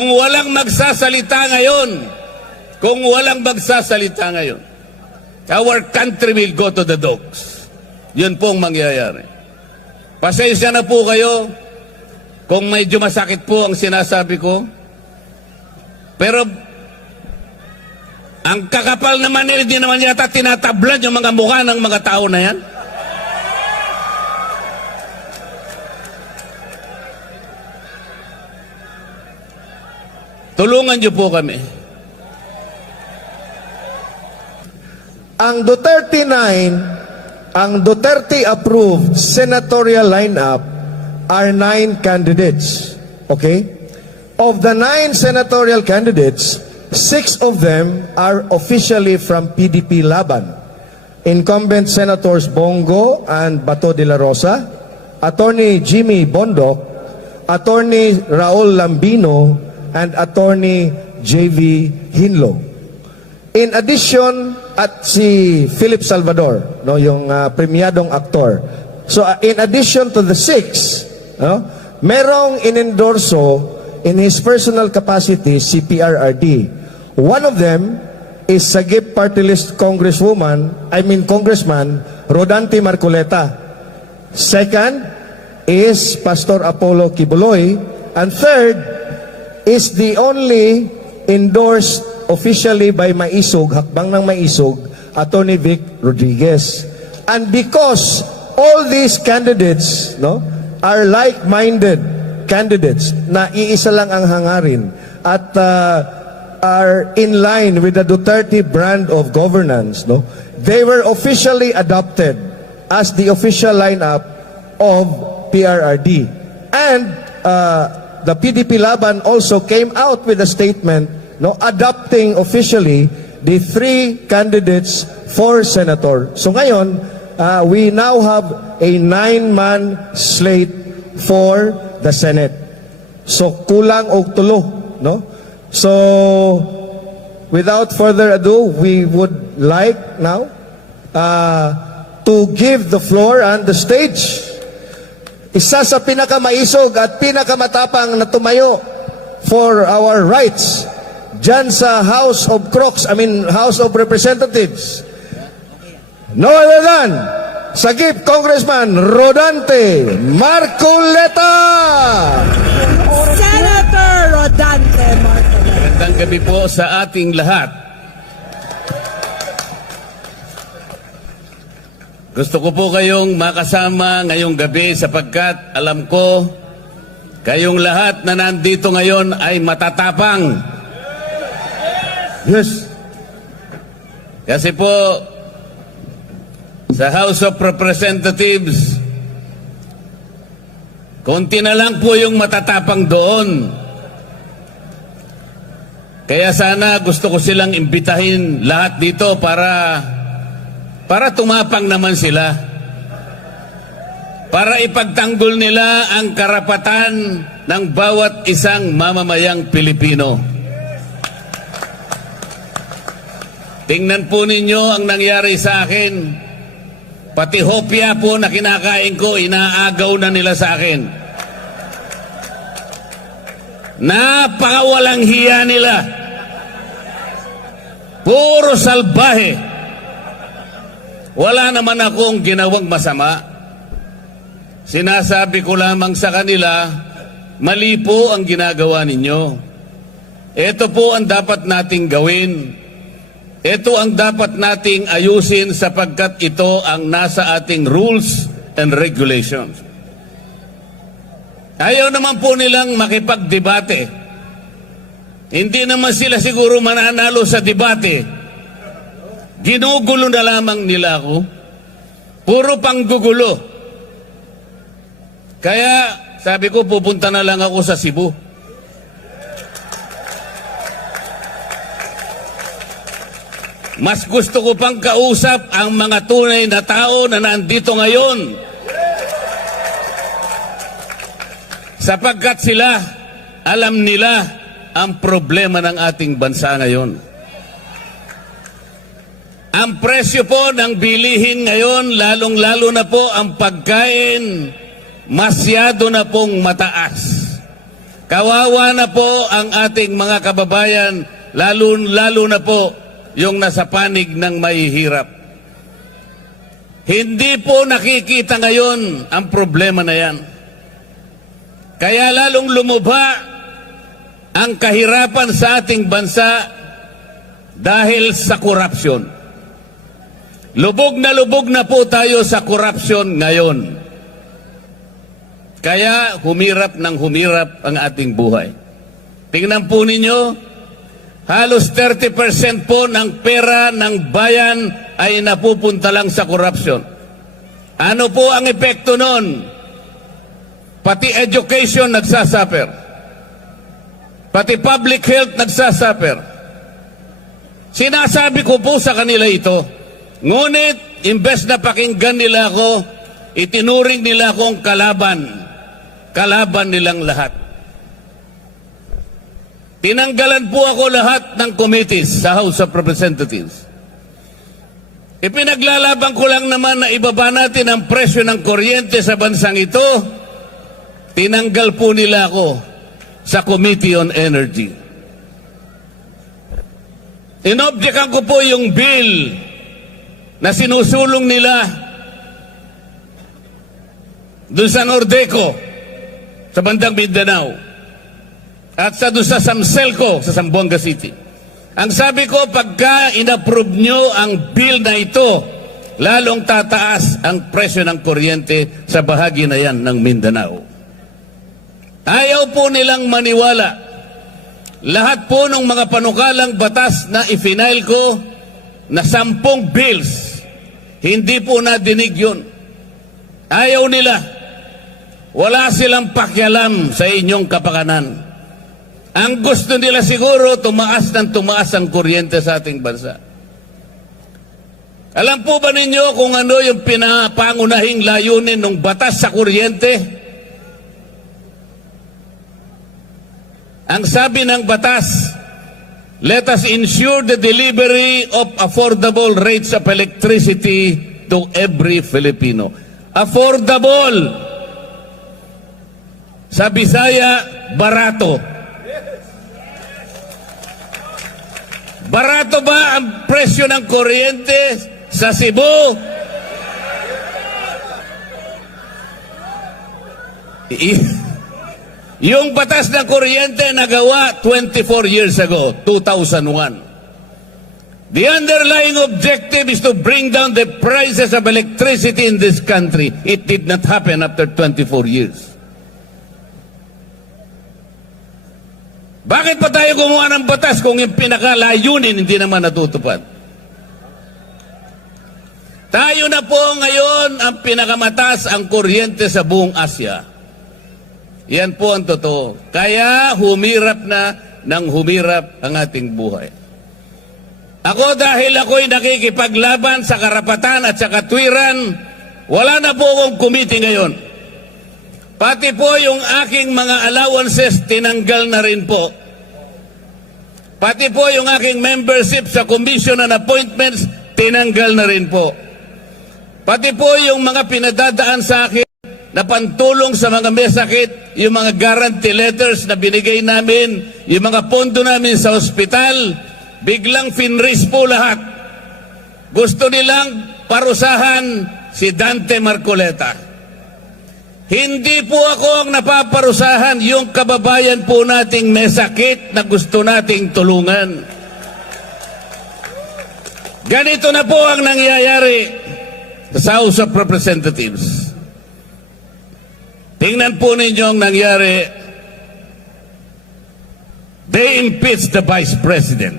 Kung walang magsasalita ngayon, our country will go to the dogs. Yun pong mangyayari. Pasensya na po kayo kung medyo masakit po ang sinasabi ko. Pero ang kakapal naman nila, di naman yata tinatablad yung mga mukha ng mga tao na yan. Tulungan niyo po kami. Ang Duterte 9, ang Duterte approved senatorial lineup are 9 candidates. Okay? Of the 9 senatorial candidates, 6 of them are officially from PDP Laban. Incumbent Senators Bongo and Bato de la Rosa, Attorney Jimmy Bondoc, Attorney Raul Lambino, and Attorney J.V. Hinlo. In addition, at si Philip Salvador, no, yung premiadong aktor. So in addition to the 6, no, merong inendorso in his personal capacity si PRRD. One of them is Sagip Party List Congressman Rodante Marcoleta. Second is Pastor Apollo Kibuloy, and third is the only endorsed officially by Maisog, hakbang ng Maisog, Attorney Vic Rodriguez. And because all these candidates, no, are like-minded candidates na iisa lang ang hangarin at are in line with the Duterte brand of governance, no, they were officially adopted as the official lineup of PRRD. And the PDP Laban also came out with a statement, no, adopting officially the 3 candidates for senator. So ngayon, we now have a 9-man slate for the Senate. So kulang og tulo, no? So without further ado, we would like now to give the floor and the stage. Isa sa pinakamaisog at pinakamatapang na tumayo for our rights dyan sa House of Representatives. No other than Sagip Congressman Rodante Marcoleta. Senator Rodante Marcoleta. Magandang gabi po sa ating lahat. Gusto ko po kayong makasama ngayong gabi sapagkat alam ko kayong lahat na nandito ngayon ay matatapang. Yes. Kasi po sa House of Representatives, konti na lang po yung matatapang doon. Kaya sana gusto ko silang imbitahin lahat dito para tumapang naman sila. Para ipagtanggol nila ang karapatan ng bawat isang mamamayang Pilipino. Tingnan po ninyo ang nangyari sa akin. Pati hopya po na kinakain ko, inaagaw na nila sa akin. Napakawalang hiya nila. Puro salbahe. Wala naman akong ginawang masama. Sinasabi ko lamang sa kanila, mali po ang ginagawa ninyo. Ito po ang dapat nating gawin. Ito ang dapat nating ayusin sapagkat ito ang nasa ating rules and regulations. Ayaw naman po nilang makipagdebate. Hindi naman sila siguro mananalo sa debate. Ginugulo na lamang nila ako. Puro panggugulo. Kaya sabi ko pupunta na lang ako sa Cebu. Mas gusto ko pang kausap ang mga tunay na tao na nandito ngayon. Sapagkat sila, alam nila ang problema ng ating bansa ngayon. Ang presyo po ng bilihin ngayon, lalong-lalo na po ang pagkain, masyado na pong mataas. Kawawa na po ang ating mga kababayan, lalo na po yung nasa panig ng mahihirap. Hindi po nakikita ngayon ang problema na yan. Kaya lalong lumubha ang kahirapan sa ating bansa dahil sa korupsyon. Lubog na po tayo sa korupsyon ngayon. Kaya humirap ng humirap ang ating buhay. Tingnan po ninyo, halos 30% po ng pera ng bayan ay napupunta lang sa korupsyon. Ano po ang epekto nun? Pati education nagsasuffer. Pati public health nagsasuffer. Sinasabi ko po sa kanila ito, ngunit imbes na pakinggan nila ako, itinuring nila akong kalaban nilang lahat. Tinanggalan po ako lahat ng committees sa House of Representatives. Ipinaglalaban ko lang naman na ibaba natin ang presyo ng kuryente sa bansang ito. Tinanggal po nila ako sa Committee on Energy. Inobjekan ko po yung bill na sinusulong nila doon sa Nordeco, sa bandang Mindanao, at doon sa Samselco, sa Zamboanga City. Ang sabi ko, pagka inapprove nyo ang bill na ito, lalong tataas ang presyo ng kuryente sa bahagi na yan ng Mindanao. Ayaw po nilang maniwala. Lahat po ng mga panukalang batas na ifinail ko na 10 bills, hindi po nadinig yun. Ayaw nila. Wala silang pakialam sa inyong kapakanan. Ang gusto nila siguro, tumaas ang kuryente sa ating bansa. Alam po ba ninyo kung ano yung pinapangunahing layunin ng batas sa kuryente? Ang sabi ng batas, let us ensure the delivery of affordable rates of electricity to every Filipino. Affordable. Sa Bisaya, barato. Barato ba ang presyo ng kuryente sa Cebu? Yung batas ng kuryente nagawa 24 years ago, 2001. The underlying objective is to bring down the prices of electricity in this country. It did not happen after 24 years. Bakit pa tayo gumawa ng batas kung yung pinakalayunin hindi naman natutupad? Tayo na po ngayon ang pinakamataas ang kuryente sa buong Asya. Yan po ang totoo. Kaya humirap na ng humirap ang ating buhay. Ako dahil ako'y nakikipaglaban sa karapatan at sa katwiran, wala na po akong committee ngayon. Pati po yung aking mga allowances tinanggal na rin po. Pati po yung aking membership sa commission and appointments tinanggal na rin po. Pati po yung mga pinadadaan sa akin na pantulong sa mga may sakit, yung mga guarantee letters na binigay namin, yung mga pondo namin sa ospital, biglang finraise po lahat. Gusto nilang parusahan si Dante Marcoleta. Hindi po ako ang napaparusahan, yung kababayan po nating may sakit na gusto nating tulungan. Ganito na po ang nangyayari sa House of Representatives. Tingnan po ninyo ang nangyari. They impeached the Vice President.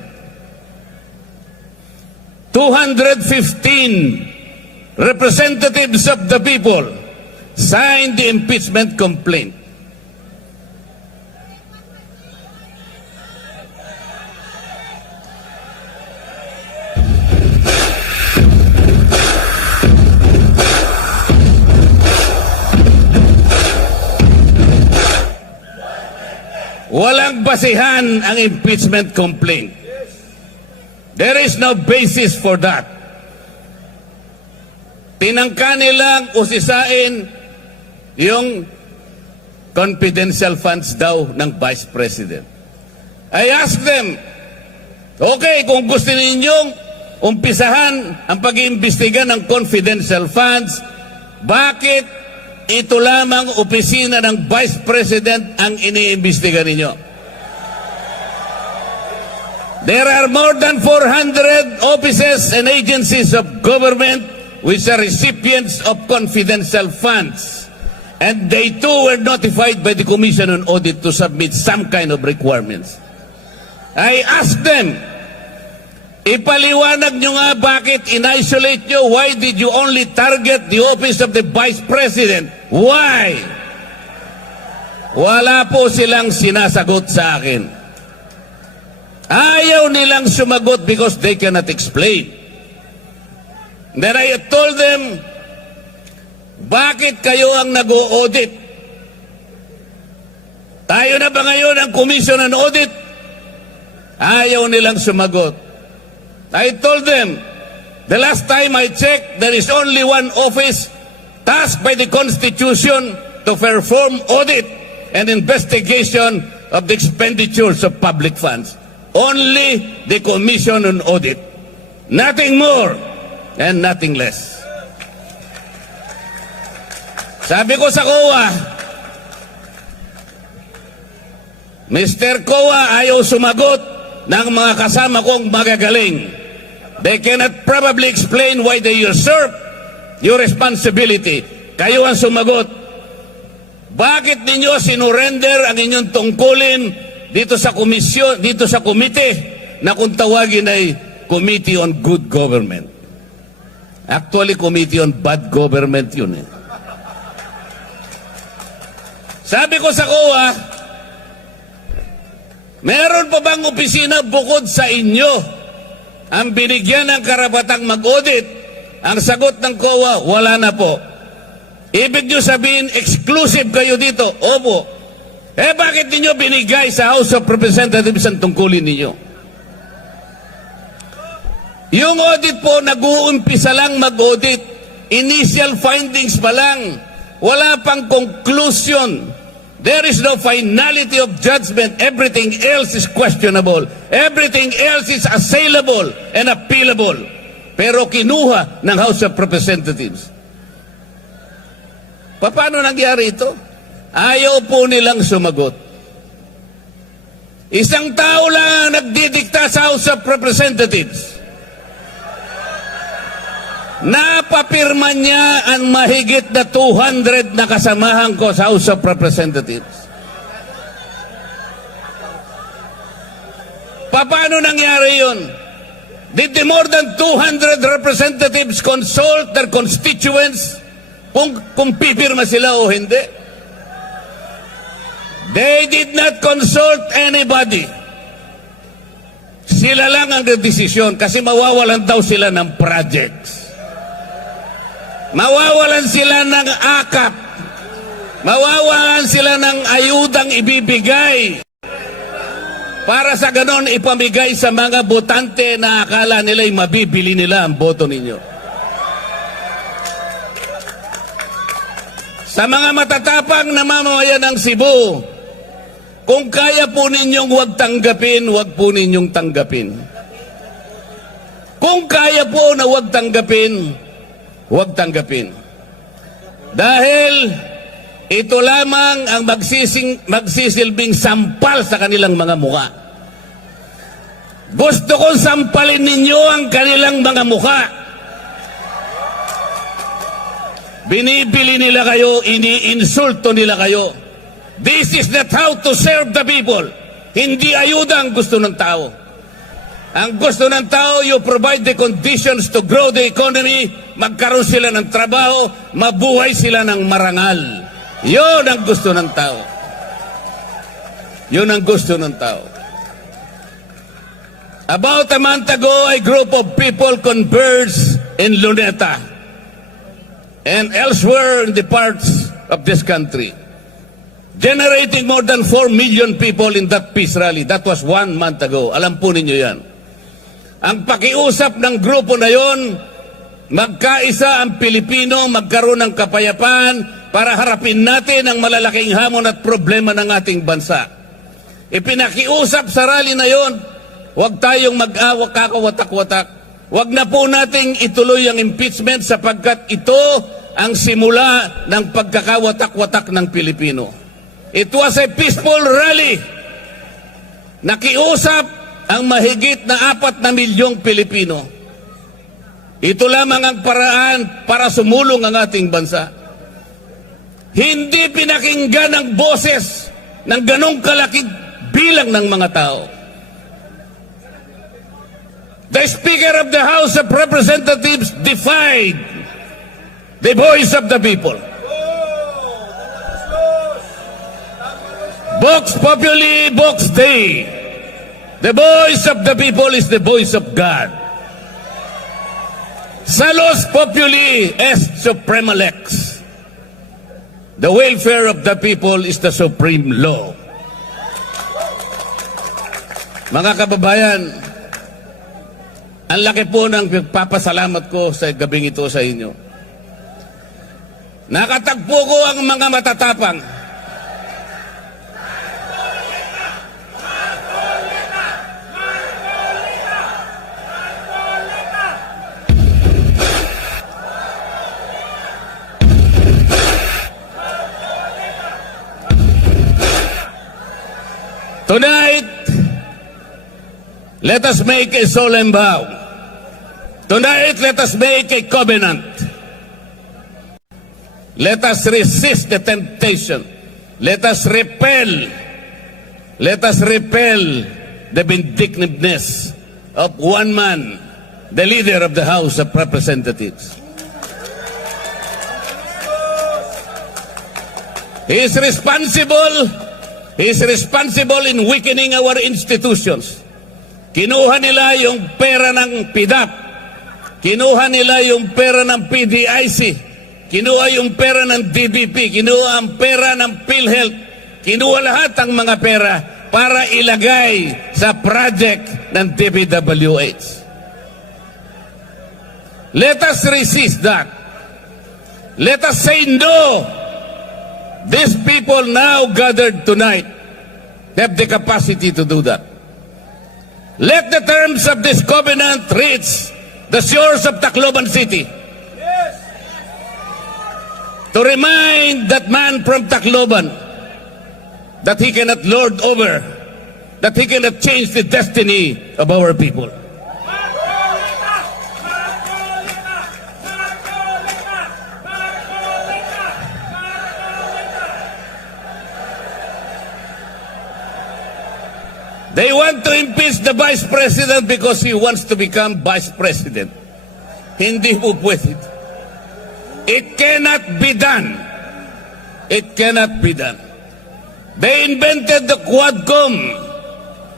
215 representatives of the people signed the impeachment complaint. Walang basihan ang impeachment complaint. There is no basis for that. Tinangka nilang usisain yung confidential funds daw ng Vice President. I asked them, okay, kung gusto ninyong umpisahan ang pag-iimbestiga ng confidential funds, bakit ito lamang opisina ng Vice President ang iniimbestiga ninyo? There are more than 400 offices and agencies of government which are recipients of confidential funds. And they too were notified by the Commission on Audit to submit some kind of requirements. I asked them, ipaliwanag nyo nga bakit in-isolate nyo? Why did you only target the office of the Vice President? Why? Wala po silang sinasagot sa akin. Ayaw nilang sumagot because they cannot explain. Then I told them, bakit kayo ang nag-o-audit? Tayo na ba ngayon ang Commission on Audit? Ayaw nilang sumagot. I told them, the last time I checked, there is only one office tasked by the Constitution to perform audit and investigation of the expenditures of public funds. Only the Commission on Audit. Nothing more and nothing less. Sabi ko sa COA, Mr. COA, ayaw sumagot ng mga kasama kong magagaling. They cannot probably explain why they usurp your responsibility. Kayo ang sumagot. Bakit ninyo sinurrender ang inyong tungkulin dito sa komisyon, dito sa komite na kung tawagin ay Committee on Good Government? Actually, Committee on Bad Government yun eh. Sabi ko sa COA, meron pa bang opisina bukod sa inyo ang binigyan ng karapatang mag-audit? Ang sagot ng COA, wala na po. Ibig nyo sabihin, exclusive kayo dito? Opo. Eh bakit ninyo binigay sa House of Representatives ang tungkulin ninyo? Yung audit po, nag-uumpisa lang mag-audit. Initial findings pa lang. Wala pang conclusion. There is no finality of judgment. Everything else is questionable. Everything else is assailable and appealable. Pero kinuha ng House of Representatives. Paano nangyari ito? Ayaw po nilang sumagot. Isang tao lang ang nagdidikta sa House of Representatives. Napapirma niya ang mahigit na 200 na kasamahan ko sa House of Representatives. Paano nangyari yun? Did the more than 200 representatives consult their constituents kung pipirma sila o hindi? They did not consult anybody. Sila lang ang desisyon kasi mawawalan daw sila ng projects. Mawawalan sila ng akap. Mawawalan sila ng ayudang ibibigay. Para sa ganon ipamigay sa mga botante na akala nila'y mabibili nila ang boto ninyo. Sa mga matatapang na mamamayan ng Cebu, kung kaya po ninyong huwag tanggapin, huwag po ninyong tanggapin. Kung kaya po na huwag tanggapin, huwag tanggapin. Dahil ito lamang ang magsisilbing sampal sa kanilang mga mukha. Gusto kong sampalin ninyo ang kanilang mga mukha. Binibili nila kayo, iniinsulto nila kayo. This is not how to serve the people. Hindi ayuda ang gusto ng tao. Ang gusto ng tao, you provide the conditions to grow the economy, magkaroon sila ng trabaho, mabuhay sila ng marangal. Yun ang gusto ng tao. Yun ang gusto ng tao. About a month ago, a group of people converged in Luneta and elsewhere in the parts of this country, generating more than 4 million people in that peace rally. That was 1 month ago. Alam po ninyo yan. Ang pakiusap ng grupo na yon, magkaisa ang Pilipino, magkaroon ng kapayapaan, para harapin natin ang malalaking hamon at problema ng ating bansa. Ipinakiusap sa rally na yon, huwag tayong mag-awak kakawatak-watak. Huwag na po nating ituloy ang impeachment sapagkat ito ang simula ng pagkakawatak-watak ng Pilipino. It was a peaceful rally. Nakiusap ang mahigit na 4 na milyong Pilipino. Ito lamang ang paraan para sumulong ang ating bansa. Hindi pinakinggan ang boses ng ganong kalaking bilang ng mga tao. The Speaker of the House of Representatives defied the voice of the people. Vox Populi, Vox Dei. The voice of the people is the voice of God. Salus Populi est suprema lex. The welfare of the people is the supreme law. Mga kababayan, ang laki po ng pagpapasalamat ko sa gabing ito sa inyo. Nakatagpo ko ang mga matatapang. Tonight, let us make a solemn vow. Tonight, let us make a covenant. Let us resist the temptation. Let us repel the vindictiveness of one man, the leader of the House of Representatives. He is responsible in weakening our institutions. Kinuha nila yung pera ng PDAP. Kinuha nila yung pera ng PDIC. Kinuha yung pera ng DBP. Kinuha ang pera ng PhilHealth. Kinuha lahat ang mga pera para ilagay sa project ng DPWH. Let us resist that. Let us say no. These people now gathered tonight have the capacity to do that. Let the terms of this covenant reach the shores of Tacloban City. Yes. To remind that man from Tacloban that he cannot lord over, that he cannot change the destiny of our people. They want to impeach the Vice President because he wants to become Vice President. Hindi po pwede. It cannot be done. It cannot be done. They invented the Quadcom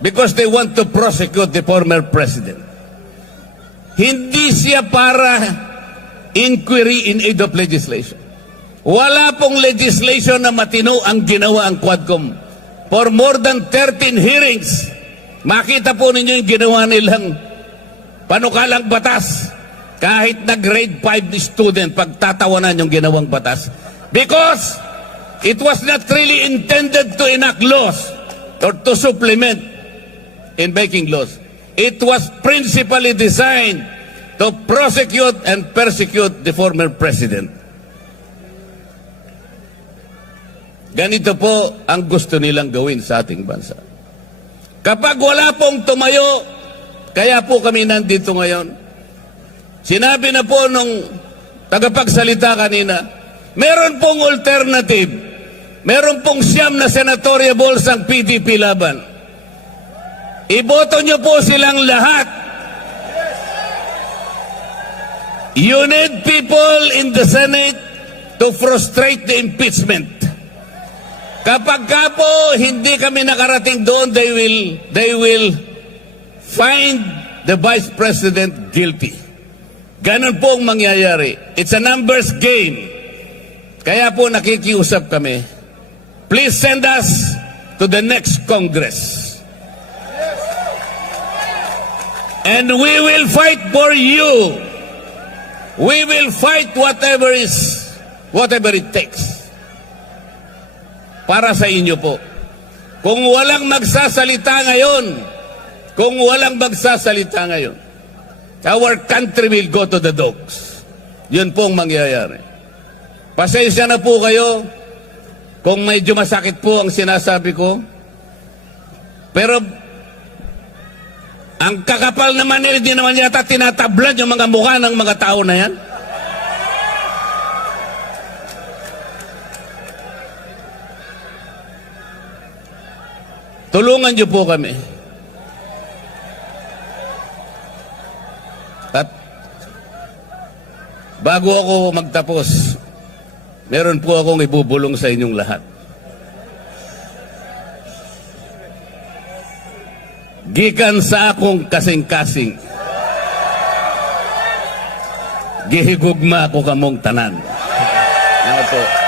because they want to prosecute the former President. Hindi siya para inquiry in aid of legislation. Wala pong legislation na matino ang ginawa ang Quadcom. For more than 13 hearings, makita po ninyo yung ginawa nilang panukalang batas. Kahit na grade 5 student, pagtatawanan yung ginawang batas. Because it was not really intended to enact laws or to supplement in making laws. It was principally designed to prosecute and persecute the former president. Ganito po ang gusto nilang gawin sa ating bansa. Kapag wala pong tumayo, kaya po kami nandito ngayon. Sinabi na po nung tagapagsalita kanina, meron pong alternative. Meron pong 9 na senatorial balls ang PDP laban. Iboto nyo po silang lahat. You need people in the Senate to frustrate the impeachment. Kapag ka po hindi kami nakarating doon, they will find the Vice President guilty. Ganon po ang mangyayari. It's a numbers game. Kaya po nakikiusap kami. Please send us to the next Congress. And we will fight for you. We will fight whatever it takes. para sa inyo po. Kung walang magsasalita ngayon, our country will go to the dogs. Yun pong mangyayari. Pasensya na po kayo kung medyo masakit po ang sinasabi ko. Pero ang kakapal naman hindi naman yata tinatablan yung mga mukha ng mga tao na yan. Tulungan niyo po kami. At bago ako magtapos, meron po akong ibubulong sa inyong lahat. Gikan sa akong kasing-kasing, gihigugma ko kamong tanan. Ano po?